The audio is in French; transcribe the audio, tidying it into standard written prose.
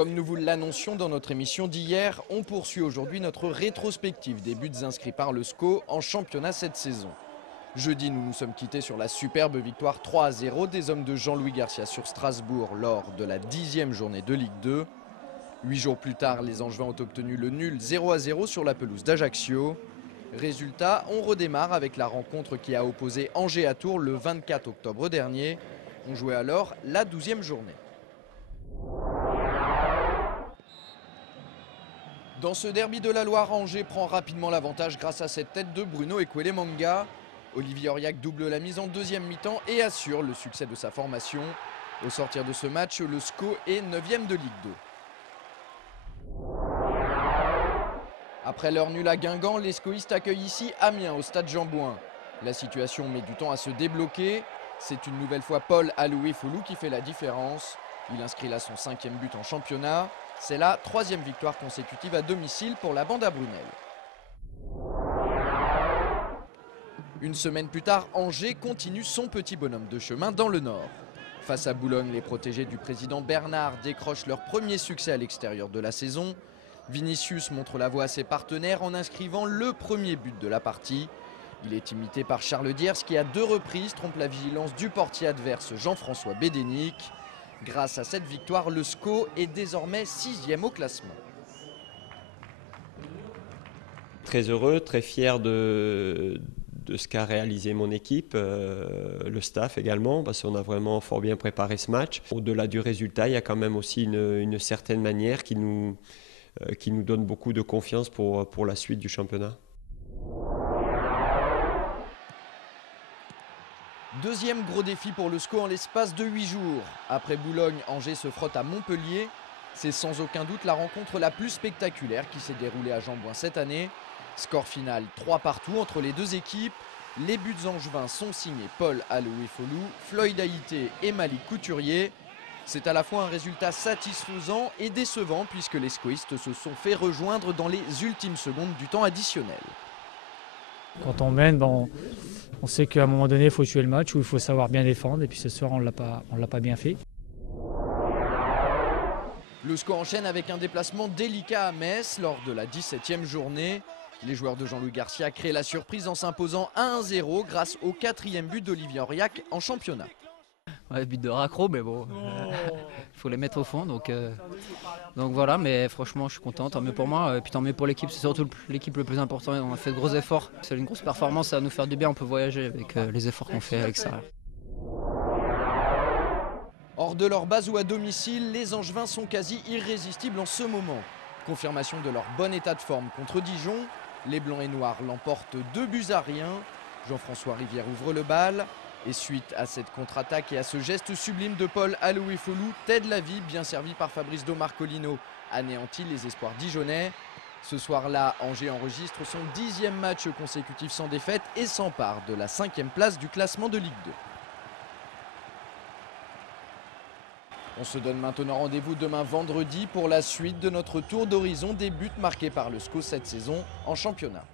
Comme nous vous l'annoncions dans notre émission d'hier, on poursuit aujourd'hui notre rétrospective des buts inscrits par le SCO en championnat cette saison. Jeudi, nous nous sommes quittés sur la superbe victoire 3-0 des hommes de Jean-Louis Garcia sur Strasbourg lors de la 10e journée de Ligue 2. 8 jours plus tard, les Angevins ont obtenu le nul 0-0 sur la pelouse d'Ajaccio. Résultat, on redémarre avec la rencontre qui a opposé Angers à Tours le 24 octobre dernier. On jouait alors la 12e journée. Dans ce derby de la Loire, Angers prend rapidement l'avantage grâce à cette tête de Bruno Ekwelemanga. Olivier Auriac double la mise en deuxième mi-temps et assure le succès de sa formation. Au sortir de ce match, le SCO est 9e de Ligue 2. Après leur nul à Guingamp, les SCOistes accueillent ici Amiens au stade Jean-Bouin. La situation met du temps à se débloquer. C'est une nouvelle fois Paul Aloué-Foulou qui fait la différence. Il inscrit là son 5e but en championnat. C'est la 3e victoire consécutive à domicile pour la bande à Brunel. Une semaine plus tard, Angers continue son petit bonhomme de chemin dans le Nord. Face à Boulogne, les protégés du président Bernard décrochent leur premier succès à l'extérieur de la saison. Vinicius montre la voie à ses partenaires en inscrivant le premier but de la partie. Il est imité par Charles Diers qui à 2 reprises trompe la vigilance du portier adverse Jean-François Bédénic. Grâce à cette victoire, le SCO est désormais 6e au classement. Très heureux, très fier de ce qu'a réalisé mon équipe, le staff également, parce qu'on a vraiment fort bien préparé ce match. Au-delà du résultat, il y a quand même aussi une certaine manière qui nous donne beaucoup de confiance pour la suite du championnat. Deuxième gros défi pour le SCO en l'espace de 8 jours. Après Boulogne, Angers se frotte à Montpellier. C'est sans aucun doute la rencontre la plus spectaculaire qui s'est déroulée à Jean-Bouin cette année. Score final 3-3 entre les deux équipes. Les buts angevins sont signés Paul Aloué-Foulou, Floyd Haïté et Malik Couturier. C'est à la fois un résultat satisfaisant et décevant puisque les SCOistes se sont fait rejoindre dans les ultimes secondes du temps additionnel. Quand on mène, on sait qu'à un moment donné, il faut tuer le match ou il faut savoir bien défendre. Et puis ce soir, on l'a pas bien fait. Le SCO enchaîne avec un déplacement délicat à Metz lors de la 17e journée. Les joueurs de Jean-Louis Garcia créent la surprise en s'imposant 1-0 grâce au 4e but d'Olivier Auriac en championnat. Ouais, but de raccro, mais bon, faut les mettre au fond. Donc voilà, mais franchement, je suis content. Tant mieux pour moi, et puis tant mieux pour l'équipe. C'est surtout l'équipe le plus important. On a fait de gros efforts. C'est une grosse performance, ça va nous faire du bien. On peut voyager avec les efforts qu'on fait à l'extérieur. Hors de leur base ou à domicile, les Angevins sont quasi irrésistibles en ce moment. Confirmation de leur bon état de forme contre Dijon. Les Blancs et Noirs l'emportent 2-1. Jean-François Rivière ouvre le bal. Et suite à cette contre-attaque et à ce geste sublime de Paul Aloué-Foulou, Ted Lavie, bien servi par Fabrice Domarcolino, anéantit les espoirs dijonnais. Ce soir-là, Angers enregistre son 10e match consécutif sans défaite et s'empare de la 5e place du classement de Ligue 2. On se donne maintenant rendez-vous demain vendredi pour la suite de notre tour d'horizon des buts marqués par le SCO cette saison en championnat.